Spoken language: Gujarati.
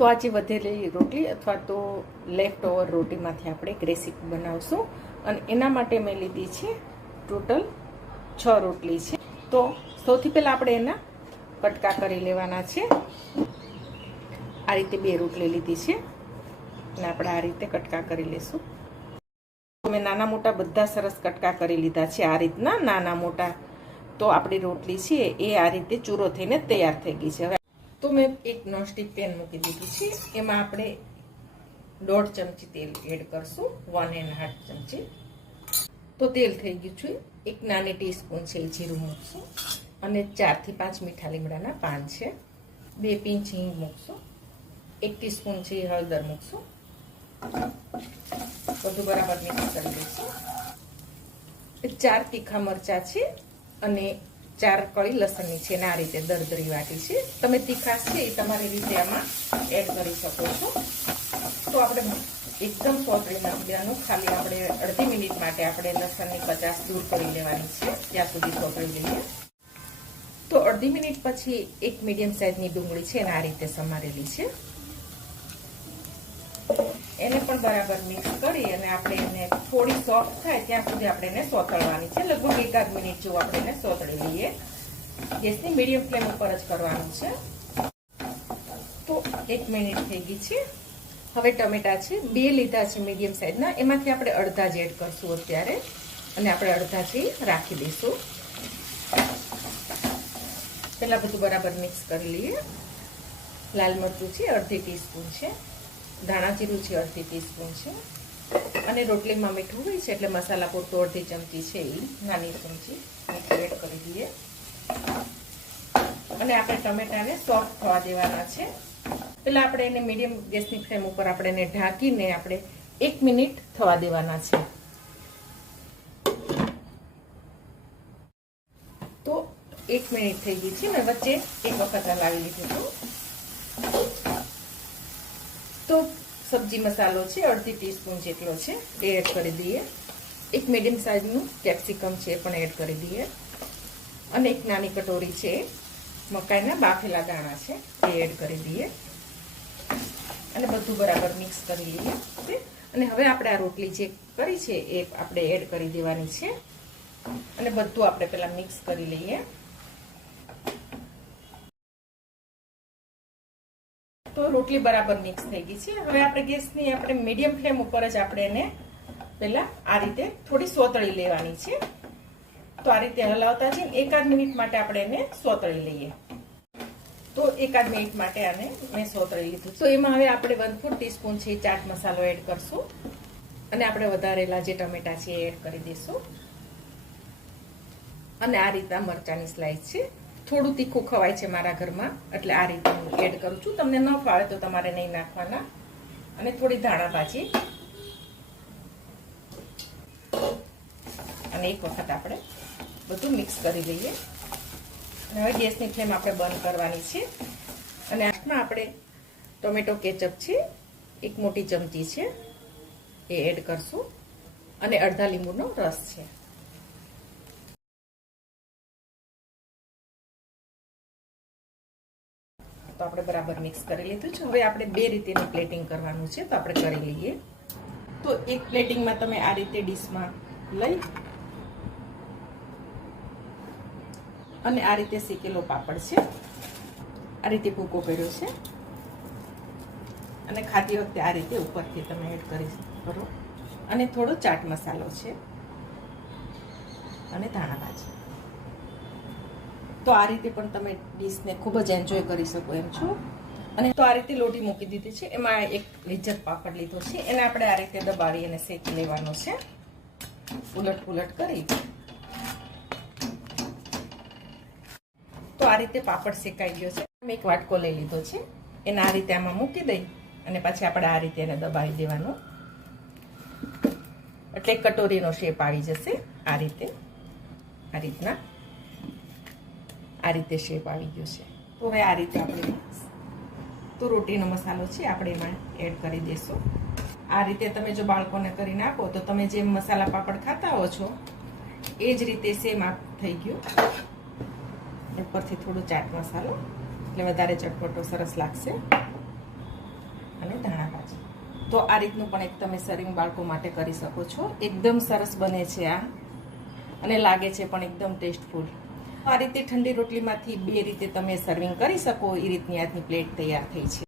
તો આજે વધેલી રોટલી અથવા તો લેફ્ટ ઓવર રોટીમાંથી આપણે એક રેસીપી બનાવશું. અને એના માટે મેં લીધી છે ટોટલ છ રોટલી છે. તો સૌથી પહેલાં આપણે એના કટકા કરી લેવાના છે. આ રીતે બે રોટલી લીધી છે. અને આપણે આ રીતે કટકા કરી લેશું. મેં નાના મોટા બધા સરસ કટકા કરી લીધા છે આ રીતના નાના મોટા. તો આપણી રોટલી છે એ આ રીતે ચૂરો થઈને તૈયાર થઈ ગઈ છે. હવે તો મેં એક નોનસ્ટિક પેન મૂકી દીધું છે. એમાં આપણે દોઢ ચમચી તેલ એડ કરશું વન એન્ડ હાફ ચમચી. તો તેલ થઈ ગયું છે. એક નાની ટીસ્પૂન છે જીરું મૂકશું. અને ચારથી પાંચ મીઠા લીમડાના પાન છે. બે પિંચ હિંગ મૂકશું. એક ટીસ્પૂન છે હળદર મૂકશું. બધું બરાબર મિક્સ કરી દઈશું ચાર તીખા મરચા છે અને ચાર કળી લસણની છે ને આ રીતે દરદરી વાટી છે. તમે તીખાશ છે એ તમારી રીતે આમાં એડ કરી શકો છો. તો આપણે એકદમ સોતળી દેવાનું ખાલી આપણે અડધી મિનિટ માટે આપણે લસણની પચાસ દૂર કરી લેવાની છે. ત્યાં સુધી સોતળી લઈએ. તો અડધી મિનિટ પછી એક મીડિયમ સાઇઝની ડુંગળી છે એને આ રીતે સમારેલી છે. એને પણ બરાબર મિક્સ કરી અને આપણે એને થોડી સોફ્ટ થાય ત્યાં સુધી આપણે એને સોતળવાની છે. લગભગ એકાદ મિનિટ જેવું આપણે એને સોતળી લઈએ. ગેસની મીડિયમ ફ્લેમ ઉપર જ કરવાનું છે. તો એક મિનિટ થઈ ગઈ છે. હવે ટમેટા છે, બે લીધા છે મીડિયમ સાઇઝના એમાંથી આપણે અડધા જ એડ કરશું અત્યારે. અને આપણે અડધા છે રાખી દઈશું. પહેલાં બધું બરાબર મિક્સ કરી લઈએ. લાલ મરચું છે, અડધી ટીસ્પૂન છે. ધાણા જીરું છે અડધી ટીસ્પૂન છે. અને રોટલીમાં મીઠું હોય છે એટલે મસાલા પૂરતો અડધી ચમચી છે એ નાની ચમચી. એડ કરી દઈએ. અને આપણે ટમેટાને સોફ્ટ થવા દેવાના છે. પહેલાં આપણે એને મીડિયમ ગેસની ફ્લેમ ઉપર આપણે એને ઢાંકીને આપણે એક મિનિટ થવા દેવાના છે. તો એક મિનિટ થઈ ગઈ છે મેં વચ્ચે એક વખત હલાવી લીધું હતું તો સબ્જી મસાલો છે, અડધી ટીસ્પૂન જેટલો છે, એ એડ કરી દઈએ. એક મીડિયમ સાઇઝનું કેપ્સિકમ છે પણ એડ કરી દઈએ. અને એક નાની કટોરી છે, મકાઈના બાફેલા દાણા છે, એ એડ કરી દઈએ. અને બધું બરાબર મિક્સ કરી લઈએ અને હવે આપણે આ રોટલી જે કરી છે, એ આપણે એડ કરી દેવાની છે. અને બધું આપણે પહેલાં મિક્સ કરી લઈએ. રોટલી બરાબર મિક્સ થઈ ગઈ છે. હવે આપણે ગેસની આપણે મીડિયમ ફ્લેમ ઉપર જ આપણે એને પહેલા આ રીતે થોડી સોતળી લેવાની છે. તો આ રીતે હલાવતા છે એકાદ મિનિટ માટે આપણે એને સોતળી લઈએ. તો એકાદ મિનિટ માટે આને મેં સોતળી લીધું. તો એમાં હવે આપણે વન ફોર ટીસ્પૂન છે ચાટ મસાલો એડ કરશું. અને આપણે વધારેલા જે ટમેટા છે એ એડ કરી દઈશું. અને આ રીતના મરચાની સ્લાઇસ છે. થોડું તીખું ખવાય છે મારા ઘરમાં, એટલે આ રીતે હું એડ કરું છું. તમને ન ફાવે તો તમારે નહીં નાખવાના. અને થોડી ધાણા ભાજી. અને એક વખત આપણે બધું મિક્સ કરી દઈએ. અને હવે ગેસની ફ્લેમ આપણે બંધ કરવાની છે. અને આમાં આપણે ટોમેટો કેચઅપ છે, એક મોટી ચમચી છે, એ એડ કરશું. અને અડધા લીંબુનો રસ છે. તો આપણે બરાબર મિક્સ કરી લીધું છે. હવે આપણે બે રીતેનું પ્લેટિંગ કરવાનું છે, તો આપણે કરી લઈએ. તો એક પ્લેટિંગમાં તમે આ રીતે ડીશમાં લઈ અને આ રીતે શેકેલો પાપડ છે. આ રીતે ભૂકો કર્યો છે. અને ખાતી વખતે આ રીતે ઉપરથી તમે એડ કરી કરો અને થોડો ચાટ મસાલો છે. અને ધાણા ભાજી તો આ રીતે પણ તમે ડીશને ખૂબ જ એન્જોય કરી શકો એમ છો. અને તો આ રીતે લોટી મૂકી દીધી છે. એમાં એક લીજર પાપડ લીધો છે. એને આપણે આ રીતે દબાવી અને શેકી લેવાનો છે. ઉલટ પુલટ કરી. તો આ રીતે પાપડ શેકાઈ ગયો છે. મેં એક વાટકો લઈ લીધો છે. એને આ રીતે આમાં મૂકી દઈ અને પછી આપણે આ રીતે એને દબાવી દેવાનું. એટલે કટોરીનો શેપ આવી જશે આ રીતે. આ રીતના. આ રીતે શેપ આવી ગયો છે. તો હવે આ રીતે આપણે તો રોટીનો મસાલો છે, આપણે એમાં એડ કરી દઈશું આ રીતે તમે જો બાળકોને કરીને આપો તો તમે જે મસાલા પાપડ ખાતા હો છો, એ જ રીતે સેમ આપ થઈ ગયું. ઉપરથી થોડો ચાટ મસાલો, એટલે વધારે ચટપટો સરસ લાગશે. અને ધાણા ભાજી. તો આ રીતનું પણ એક તમે સરિંગ બાળકો માટે કરી શકો છો. એકદમ સરસ બને છે આ. અને લાગે છે પણ એકદમ ટેસ્ટફુલ આ રીતે ઠંડી રોટલીમાંથી બે રીતે તમે સર્વિંગ કરી શકો, એ રીતની આજની પ્લેટ તૈયાર થઈ છે.